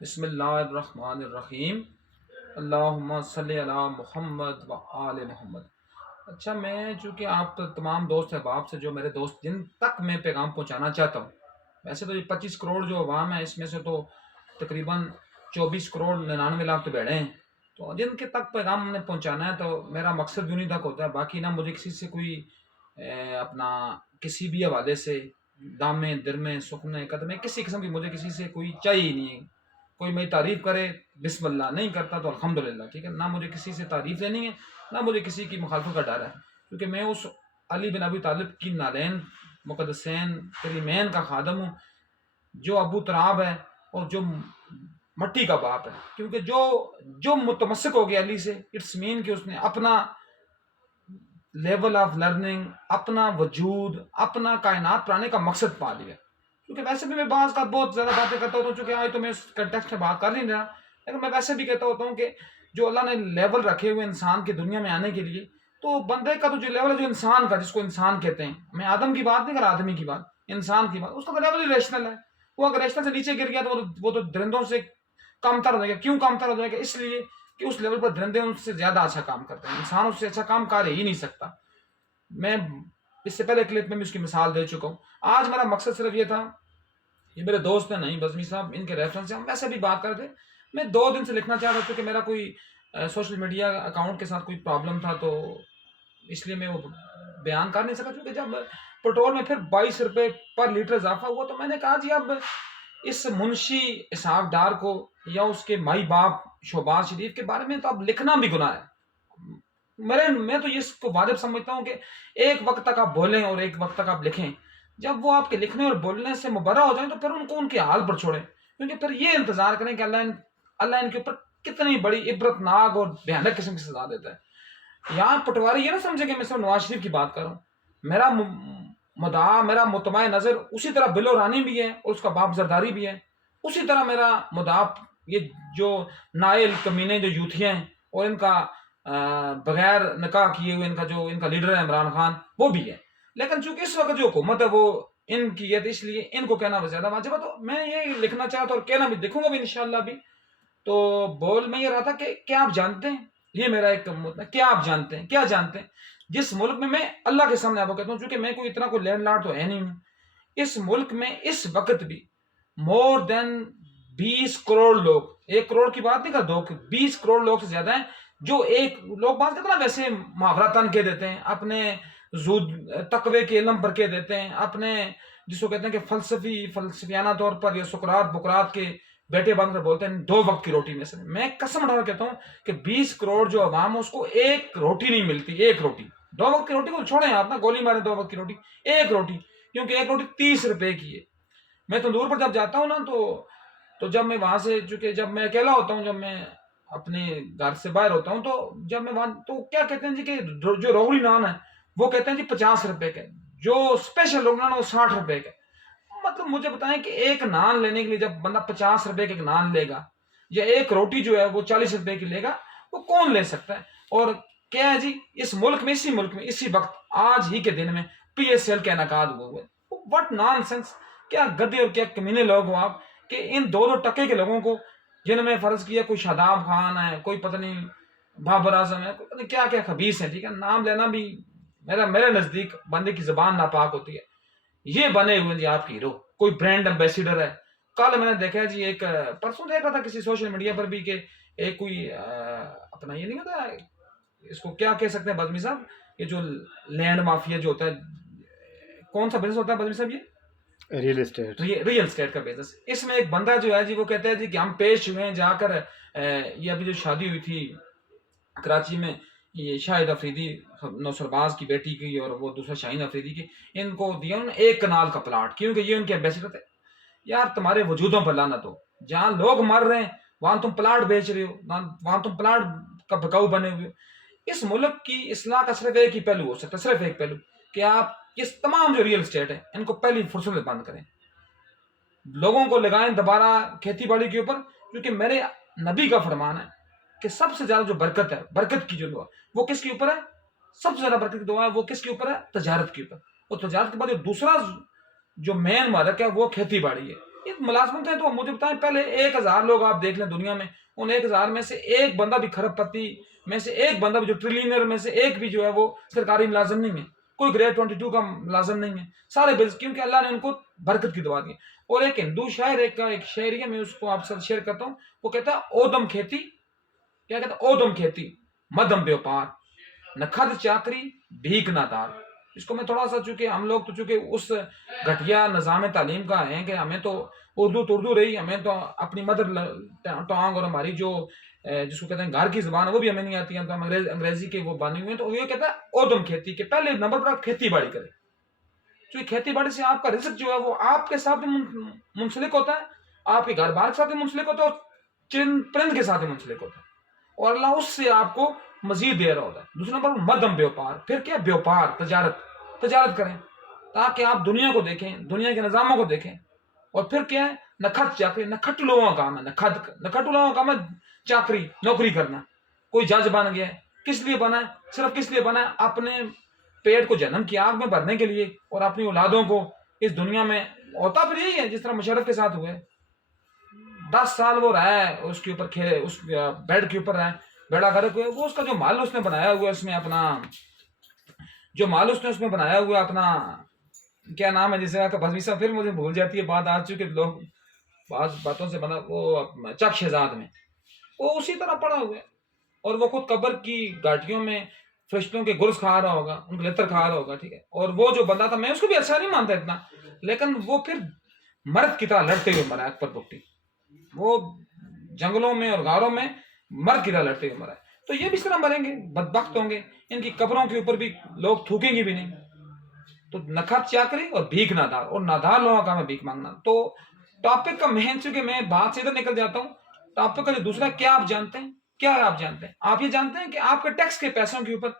بسم اللہ الرحمن الرحیم، اللہم صلی علی محمد و آل محمد۔ اچھا، میں چونکہ آپ تو تمام دوست احباب سے جو میرے دوست جن تک میں پیغام پہنچانا چاہتا ہوں، ویسے تو یہ 25 کروڑ جو عوام ہے اس میں سے تو تقریباً 24 کروڑ 99 لاکھ تو بیٹھے ہیں، تو جن کے تک پیغام ہم نے پہنچانا ہے تو میرا مقصد یوں نہیں تک ہوتا ہے۔ باقی نہ مجھے کسی سے کوئی اپنا کسی بھی حوالے سے دامے درمے سکھنے قدمے کسی قسم کی مجھے کسی سے کوئی چاہیے ہی نہیں ہے۔ کوئی میری تعریف کرے بسم اللہ، نہیں کرتا تو الحمدللہ، ٹھیک ہے۔ نہ مجھے کسی سے تعریف لینی ہے، نہ مجھے کسی کی مخالفت کا ڈر ہے، کیونکہ میں اس علی بن ابی طالب کی نالین مقدسین کریمین کا خادم ہوں، جو ابو تراب ہے اور جو مٹی کا باپ ہے۔ کیونکہ جو متمسک ہو گیا علی سے، اٹس مین کہ اس نے اپنا لیول آف لرننگ، اپنا وجود، اپنا کائنات پرانے کا مقصد پا لیا۔ کیونکہ ویسے بھی میں بعض کا بہت زیادہ باتیں کرتا ہوتا ہوں، چونکہ آج تو میں اس کنٹیکسٹ میں بات کر نہیں رہا، لیکن میں ویسے بھی کہتا ہوتا ہوں کہ جو اللہ نے لیول رکھے ہوئے انسان کی دنیا میں آنے کے لیے، تو بندے کا تو جو لیول ہے جو انسان کا، جس کو انسان کہتے ہیں، میں آدم کی بات نہیں کر رہا، آدمی کی بات، انسان کی بات، اس کا تو لیول ہی ریشنل ہے۔ وہ اگر ریشنل سے نیچے گر گیا تو وہ تو درندوں سے کم تر ہو جائے گا۔ کیوں کم تر ہو جائے گا؟ اس لیے کہ اس لیول پر درندے ان سے زیادہ اچھا کام کرتے ہیں، انسان اس سے اچھا کام کر ہی نہیں سکتا۔ میں اس سے پہلے کلپ میں بھی اس کی مثال دے چکا ہوں۔ آج میرا مقصد صرف یہ تھا، یہ میرے دوست ہیں نہیں بزمی صاحب، ان کے ریفرنس سے ہم ویسے بھی بات کرتے، میں 2 دن سے لکھنا چاہ رہا تھا کہ میرا کوئی سوشل میڈیا اکاؤنٹ کے ساتھ کوئی پرابلم تھا، تو اس لیے میں وہ بیان کر نہیں سکا۔ کیونکہ جب پیٹرول میں پھر 22 روپے پر لیٹر اضافہ ہوا تو میں نے کہا جی اب اس منشی اسحاق ڈار کو یا اس کے مائی باپ شہباز شریف کے بارے میں تو اب لکھنا بھی گناہ ہے۔ میں تو اس کو واجب سمجھتا ہوں کہ ایک وقت تک آپ بولیں اور ایک وقت تک آپ لکھیں، جب وہ آپ کے لکھنے اور بولنے سے مبرہ ہو جائیں تو پھر ان کو ان کے حال پر چھوڑیں، کیونکہ پھر یہ انتظار کریں کہ اللہ ان کے اوپر کتنی بڑی عبرت ناک اور بھیانک قسم کی سزا دیتا ہے۔ یہاں پٹواری یہ نہ سمجھے کہ میں صرف نواز شریف کی بات کر رہا ہوں، میرا مدعا، میرا متمع نظر اسی طرح بلو رانی بھی ہے اور اس کا باپ زرداری بھی ہے، اسی طرح میرا مدعا یہ جو نائل کمینے جو یوتھیاں ہیں اور ان کا بغیر نکاح کیے ہوئے ان کا لیڈر ہے عمران خان، وہ بھی ہے۔ لیکن چونکہ اس وقت جو حکومت ہے وہ ان کی ہے، اس لیے ان کو کہنا زیادہ واجب ہے۔ تو میں یہ لکھنا چاہتا اور کہنا بھی، دیکھوں گا بھی انشاءاللہ بھی۔ تو بول میں یہ رہا تھا کہ کیا آپ جانتے ہیں، یہ میرا ایک مدعا ہے، کیا آپ جانتے ہیں، کیا جانتے ہیں جس ملک میں اللہ کے سامنے آپ کو کہتا ہوں، چونکہ میں کوئی اتنا کوئی لینڈ لارڈ تو ہے نہیں ہوں، اس ملک میں اس وقت بھی مور دین 20 کروڑ لوگ، 1 کروڑ کی بات نہیں کر، 20 کروڑ لوگ سے زیادہ ہیں، جو ایک لوگ بات کرتے ہیں نا ویسے محاوراتن کہہ دیتے ہیں، اپنے زود تقوی کے علم پر کہہ دیتے ہیں، اپنے جس کو کہتے ہیں کہ فلسفیانہ طور پر یا سقراط بقراط کے بیٹے بن کر بولتے ہیں 2 وقت کی روٹی میں سے۔ میں قسم اٹھا کر کہتا ہوں کہ 20 کروڑ جو عوام ہے اس کو ایک روٹی نہیں ملتی، ایک روٹی۔ 2 وقت کی روٹی کو چھوڑیں آپ نا، گولی مارے 2 وقت کی روٹی، ایک روٹی، کیونکہ ایک روٹی 30 روپے کی ہے۔ میں تندور پر جب جاتا ہوں نا تو جب میں وہاں سے، چونکہ جب میں اکیلا ہوتا ہوں، جب میں اپنے گھر سے باہر ہوتا ہوں، تو جب میں وہاں تو کیا کہتے ہیں جی کہ جو روغڑی نان ہے وہ کہتے ہیں جی 50 روپے کا، جو اسپیشل لوگ نان ہے وہ 60 روپے کا۔ مطلب مجھے بتائیں کہ ایک نان لینے کے لیے جب بندہ 50 روپے کا ایک نان لے گا، یا ایک روٹی جو ہے وہ 40 روپے کی لے گا، وہ کون لے سکتا ہے؟ اور کیا ہے جی اس ملک میں، اسی ملک میں، اسی وقت، آج ہی کے دن میں پی ایس ایل کا انعقاد ہوئے۔ What naan sense! کیا گدے اور کیا کمینے لوگ ہو آپ کہ ان 2 ٹکے کے لوگوں کو، جن میں فرض کیا کوئی شاداب خان ہے، کوئی پتہ نہیں بابر اعظم ہے، کوئی پتہ نہیں کیا کیا خبیث ہے، ٹھیک ہے، نام لینا بھی میرے نزدیک بندے کی زبان ناپاک ہوتی ہے۔ یہ بنے ہوئے جی آپ کی ہیرو، کوئی برانڈ ایمبیسیڈر ہے۔ کل میں نے دیکھا جی، ایک پرسوں دیکھ رہا تھا کسی سوشل میڈیا پر بھی کہ ایک کوئی اپنا یہ نہیں ہوتا، اس کو کیا کہہ سکتے ہیں بزمی صاحب، یہ جو لینڈ مافیا جو ہوتا ہے، کون سا بزنس ہوتا ہے بزمی صاحب؟ یہ ریئل اسٹیٹ۔ ریئل اسٹیٹ کا بزنس۔ اس میں ایک بندہ جو ہے جی وہ کہتا ہے جی کہ ہم پیش ہوئے ہیں جا کر، یہ ابھی جو شادی ہوئی تھی کراچی میں، یہ شاہد افریدی نوسرباز کی بیٹی کی اور وہ دوسرا شاہین افریدی کی، ان کو دیا انہوں نے 1 کنال کا پلاٹ، کیونکہ یہ ان کے ایمبیسڈر تھے۔ یار تمہارے وجودوں پر لعنت ہو، جہاں لوگ مر رہے ہیں وہاں تم پلاٹ بیچ رہے ہو، وہاں تم پلاٹ کا بکاؤ بنے ہوئے ہو۔ اس ملک کی اصلاح کا صرف ایک ہی پہلو ہو سکتا ہے، صرف ایک پہلو، کہ آپ اس تمام جو ریئل اسٹیٹ ہے ان کو پہلی فرصت میں بند کریں، لوگوں کو لگائیں دوبارہ کھیتی باڑی کے اوپر، کیونکہ میرے نبی کا فرمان ہے کہ سب سے زیادہ جو برکت ہے، برکت کی جو دعا، وہ کس کے اوپر ہے؟ سب سے زیادہ برکت کی دعا ہے وہ کس کے اوپر ہے؟ تجارت کے اوپر۔ اور تجارت کے بعد جو دوسرا جو مین مارک ہے وہ کھیتی باڑی ہے۔ یہ ملازمت ہے تو مجھے بتائیں، پہلے 1000 لوگ آپ دیکھ لیں دنیا میں، ان 1000 میں سے ایک بندہ بھی کھرب پتی میں سے ایک بندہ بھی، جو ٹریلینئر میں سے ایک بھی جو ہے وہ سرکاری ملازم نہیں ہے، کوئی گریڈ 22 کا ملازم نہیں ہے، سارے بز، کیونکہ اللہ نے ان کو برکت کی دعا دی۔ اور ایک ہندو شاعر ایک شاعری ہے، میں اس کو آپ سے شیئر کرتا ہوں، وہ کہتا ہے اودم کھیتی، کیا کہتا ہے؟ اودم کھیتی مدم بیوپار، نہ کھد چاکری بھیک نہ دار۔ اس کو میں تھوڑا سا، چونکہ ہم لوگ تو چونکہ اس گھٹیا نظام تعلیم کا ہیں کہ ہمیں تو اردو رہی، ہمیں تو اپنی مدر ٹانگ اور ہماری جو جس کو کہتے ہیں گھر کی زبان ہے وہ بھی ہمیں نہیں آتی ہے، تو ہم انگریزی کے وہ بانی ہوئے ہیں، تو یہ کہتا ہے اودم کھیتی، کہ پہلے نمبر پر آپ کھیتی باڑی کریں، کیونکہ کھیتی باڑی سے آپ کا رزق جو ہے وہ آپ کے ساتھ منسلک ہوتا ہے، آپ کے گھر بار کے ساتھ منسلک ہوتا ہے، اور چرند پرند کے ساتھ منسلک ہوتا ہے، اور اللہ اس سے آپ کو مزید دے رہا ہوتا ہے۔ دوسرے نمبر مدم بیوپار، پھر کیا؟ بیوپار، تجارت کریں، تاکہ آپ دنیا کو دیکھیں، دنیا کے نظاموں کو دیکھیں۔ اور پھر کیا ہے؟ نکھت چاکری، نکھٹ لوگوں کا کام ہے، نکھٹ لوگوں کا کام ہے چاکری، نوکری کرنا۔ کوئی جج بن گیا ہے، کس لیے بنا ہے؟ صرف کس لیے بنا ہے؟ اپنے پیٹ کو جہنم کی آگ میں بھرنے کے لیے، اور اپنی اولادوں کو اس دنیا میں، ہوتا پھر یہی ہے جس طرح مشرف کے ساتھ ہوئے، 10 سال وہ رہا ہے اس کے اوپر کھیلے، اس بیڈ کے اوپر رہا ہے، بیڑا گرک ہوئے، وہ اس کا جو مال اس نے بنایا ہوا ہے، اس میں اپنا جو مال اس نے اس میں بنایا ہوا ہے، اپنا کیا نام ہے جسے کا بزمی صاحب، پھر مجھے بھول جاتی ہے بات، آج چکے لوگ بعض باتوں سے بنا، وہ چک شہزاد میں وہ اسی طرح پڑا ہوا ہے، اور وہ خود قبر کی گھاٹیوں میں فرشتوں کے گرز کھا رہا ہوگا، ان کے لتر کھا رہا ہوگا، ٹھیک ہے۔ اور وہ جو بندہ تھا، میں اس کو بھی اچھا نہیں مانتا اتنا، لیکن وہ پھر مرد کی طرح لڑتے ہوئے مرا اکبر بگٹی، وہ جنگلوں میں اور غاروں میں مرد کی طرح لڑتے ہوئے مرا ہے۔ تو یہ بھی اس طرح مریں گے، بدبخت ہوں گے، ان کی قبروں کے اوپر بھی لوگ تھوکیں گے بھی نہیں۔ تو نکھت چاکری اور بھیک نادار، اور نادار لوگوں کا میں بھیک مانگنا۔ تو ٹاپک کا مین، چونکہ میں بات سے ادھر نکل جاتا ہوں، ٹاپک کا جو دوسرا، کیا آپ جانتے ہیں؟ کیا آپ جانتے ہیں؟ آپ یہ جانتے ہیں کہ آپ کے ٹیکس کے پیسوں کے اوپر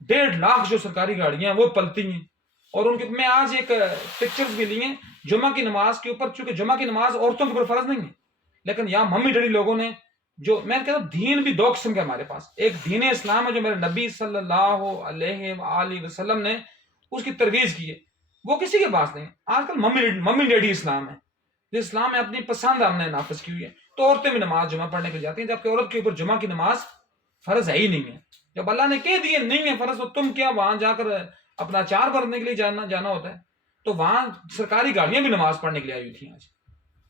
1.5 لاکھ جو سرکاری گاڑیاں ہیں وہ پلتی ہیں، اور ان کے میں آج ایک پکچرز بھی لی ہیں جمعہ کی نماز کے اوپر، چونکہ جمعہ کی نماز عورتوں کے اوپر فرض نہیں ہے، لیکن یہاں ممی ڈیڈی لوگوں نے، جو میں کہتا ہوں دین بھی 2 قسم کے ہمارے پاس، ایک دین اسلام ہے جو میرے نبی صلی اللہ علیہ وآلہ وسلم نے اس کی ترویج کی ہے، وہ کسی کے پاس نہیں ہے۔ آج کل ممی ڈیڈی اسلام ہے، جس اسلام میں اپنی پسند ہم نے نافذ کی ہوئی ہے، تو عورتیں بھی نماز جمعہ پڑھنے کے لیے جاتی ہیں، جبکہ عورت کے اوپر جمعہ کی نماز فرض ہے ہی نہیں ہے۔ جب اللہ نے کہہ دیے نہیں ہے فرض، تو تم کیا وہاں جا کر اپنا چار بھرنے کے لیے جانا ہوتا ہے؟ تو وہاں سرکاری گاڑیاں بھی نماز پڑھنے کے لیے آئی ہوئی تھیں، آج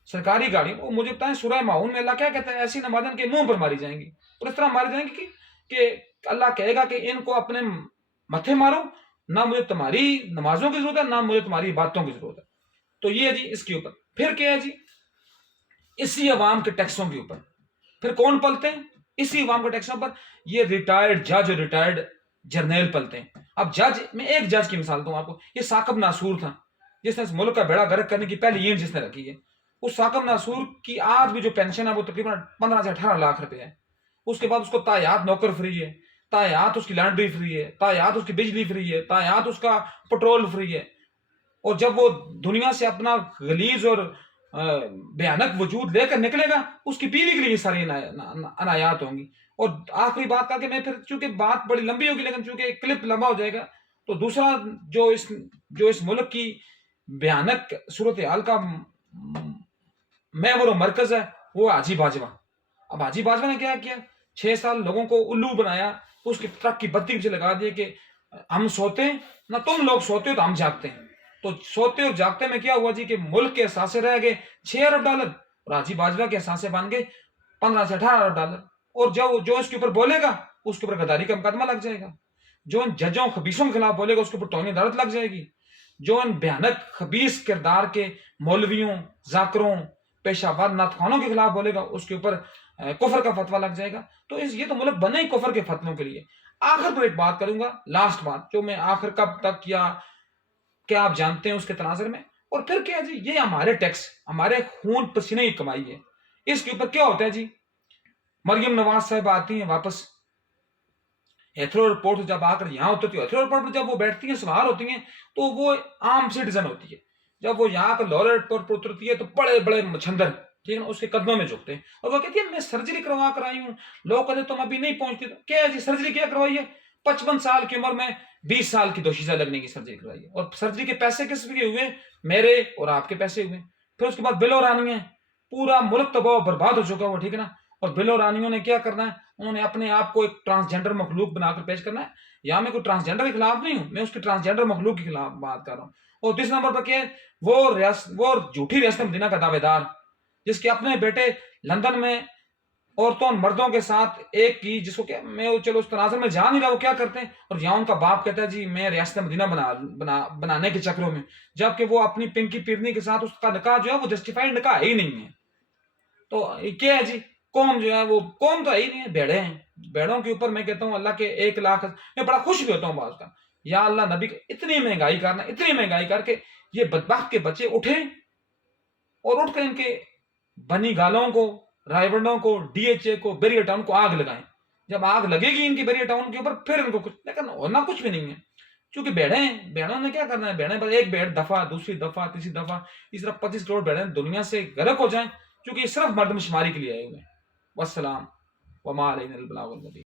سرکاری گاڑی، وہ مجھے بتائیں سورہ ماؤن میں اللہ کیا کہتا ہے؟ ایسی نمازیں کے منہ پر ماری جائیں گی، اور اس طرح ماری جائیں گی کہ اللہ کہے گا کہ ان کو اپنے متھے مارو، نہ مجھے تمہاری نمازوں کی ضرورت ہے، نہ مجھے تمہاری باتوں کی ضرورت ہے۔ تو یہ ہے جی اس کے اوپر۔ پھر کیا ہے جی؟ اسی عوام کے ٹیکسوں کے اوپر پھر کون پلتے ہیں؟ اسی عوام کے ٹیکسوں پر یہ ریٹائرڈ جج اور ریٹائرڈ جرنیل پلتے ہیں۔ اب جج، میں ایک جج کی مثال دوں آپ کو، یہ ثاقب ناصور تھا، جس نے اس ملک کا بیڑا گرک کرنے کی پہلی اینٹ جس نے رکھی ہے۔ اس ثاقب ناصور کی آج بھی جو پینشن ہے وہ تقریباً 15 سے 18 لاکھ روپے ہے۔ اس کے بعد اس کو تایات نوکر فری ہے، تایات اس کی لانڈری فری ہے، تایات اس کی بجلی فری ہے، تایات اس کا پٹرول فری ہے۔ اور جب وہ دنیا سے اپنا غلیظ اور بھیانک وجود لے کر نکلے گا، اس کی بیوی کے لیے ساری عنایات ہوں گی۔ اور آخری بات کر کے میں پھر، چونکہ بات بڑی لمبی ہوگی لیکن چونکہ کلپ لمبا ہو جائے گا، تو دوسرا جو اس ملک کی بھیانک صورتحال کا محور و مرکز ہے وہ حاجی باجوہ۔ اب حاجی باجوہ نے کیا کیا؟ 6 سال لوگوں کو الو بنایا، اس کی ٹرک کی بتی پیچھے لگا دیے کہ ہم سوتے ہیں نہ تم لوگ سوتے ہو تو ہم جاگتے ہیں۔ تو سوتے اور جاگتے میں کیا ہوا جی کہ ملک کے اثاثے رہ گئے 6 ارب ڈالر، اور حاجی باجوہ کے اثاثے بن گئے 15 سے 18 ارب ڈالر۔ اور جو اس کے اوپر بولے گا اس کے اوپر غداری کا مقدمہ لگ جائے گا، جو ان ججوں خبیصوں کے خلاف بولے گا اس کے اوپر توہین عدالت لگ جائے گی، جو ان بھیانک خبیص کردار کے مولویوں، ذاکروں، پیشہ ور نعت خوانوں کے خلاف بولے گا اس کے اوپر کفر کا فتویٰ لگ جائے گا۔ تو یہ تو ملک بنے ہی کفر کے فتووں کے لیے۔ آخر پر ایک بات کروں گا، لاسٹ بات جو میں آخر کب تک کیا آپ جانتے ہیں اس کے تناظر میں۔ اور پھر کیا جی؟ یہ ہمارے ٹیکس، ہمارے خون پسینے کی کمائی ہے، اس کے اوپر کیا ہوتا ہے جی؟ مریم نواز صاحب آتی ہیں واپس ہیتھرو ایئرپورٹ، جب آ کر یہاں اترتی ہے، ہیتھرو ایئرپورٹ پر جب وہ بیٹھتی ہیں سوار ہوتی ہیں تو وہ عام سٹیزن ہوتی ہے۔ جب وہ یہاں کا لور ایئرپورٹ پر اترتی ہے تو بڑے بڑے مچھندر، ٹھیک ہے، اس کے قدموں میں جھکتے ہیں، اور وہ کہتی ہے میں سرجری کروا کر آئی ہوں۔ لوگ کہتے تم ابھی نہیں پہنچتی، کیا جی سرجری کیا کروائی ہے؟ 55 سال کی عمر میں 20 سال کی دوشیزہ لگنے کی سرجری کروائی ہے، اور سرجری کے پیسے کس کے ہوئے؟ میرے اور آپ کے پیسے ہوئے۔ پھر اس کے بعد بلو رانی ہے، پورا ملک تباہ و برباد ہو چکا ہوا، ٹھیک ہے نا. اور بلو رانیوں نے کیا کرنا ہے، انہوں نے اپنے آپ کو ایک ٹرانسجینڈر مخلوق بنا کر پیش کرنا ہے. یا میں کوئی ٹرانسجینڈر کے خلاف نہیں ہوں، میں اس کی ٹرانسجینڈر مخلوق کے خلاف بات کر رہا ہوں. اور تیسرے نمبر پر کیا ہے، وہ جھوٹی ریاست مدینہ کا دعوے دار، جس کے اپنے بیٹے لندن میں عورتوں اور مردوں کے ساتھ ایک کی، جس کو کیا، میں چلو اس تناظر میں جان نہیں رہا وہ کیا کرتے ہیں. اور یہاں ان کا باپ کہتا ہے جی میں ریاست مدینہ بنانے کے چکروں میں، جبکہ وہ اپنی پنکی پیرنی کے ساتھ اس کا نکاح جو ہے وہ جسٹیفائڈ نکاح ہی نہیں ہے. تو کیا ہے جی، قوم جو ہے وہ قوم تو ہی نہیں ہے، بھیڑے ہیں. بھیڑوں کے اوپر میں کہتا ہوں اللہ کے 1,00,000، میں بڑا خوش بھی ہوتا ہوں بعض کا. یا اللہ نبی اتنی مہنگائی کرنا، اتنی مہنگائی کر کے یہ بدبخت کے بچے اٹھیں اور اٹھ کر ان کے بنی گالوں کو، رائے بنڈوں کو، ڈی ایچ اے کو، بیریئر ٹاؤن کو آگ لگائیں. جب آگ لگے گی ان کی بیریئر ٹاؤن کے اوپر پھر ان کو کچھ، لیکن ہونا کچھ بھی نہیں ہے. چونکہ بھیڑے ہیں، بھیڑوں نے کیا کرنا ہے، بھیڑیں بس ایک بھیڑ دفعہ، دوسری دفعہ، تیسری دفعہ، اس طرح 25 کروڑ بھیڑیں دنیا سے غرق ہو جائیں، چونکہ یہ صرف مردم شماری کے لیے آئے ہوئے ہیں. والسلام وما علینا البلاغ المبین.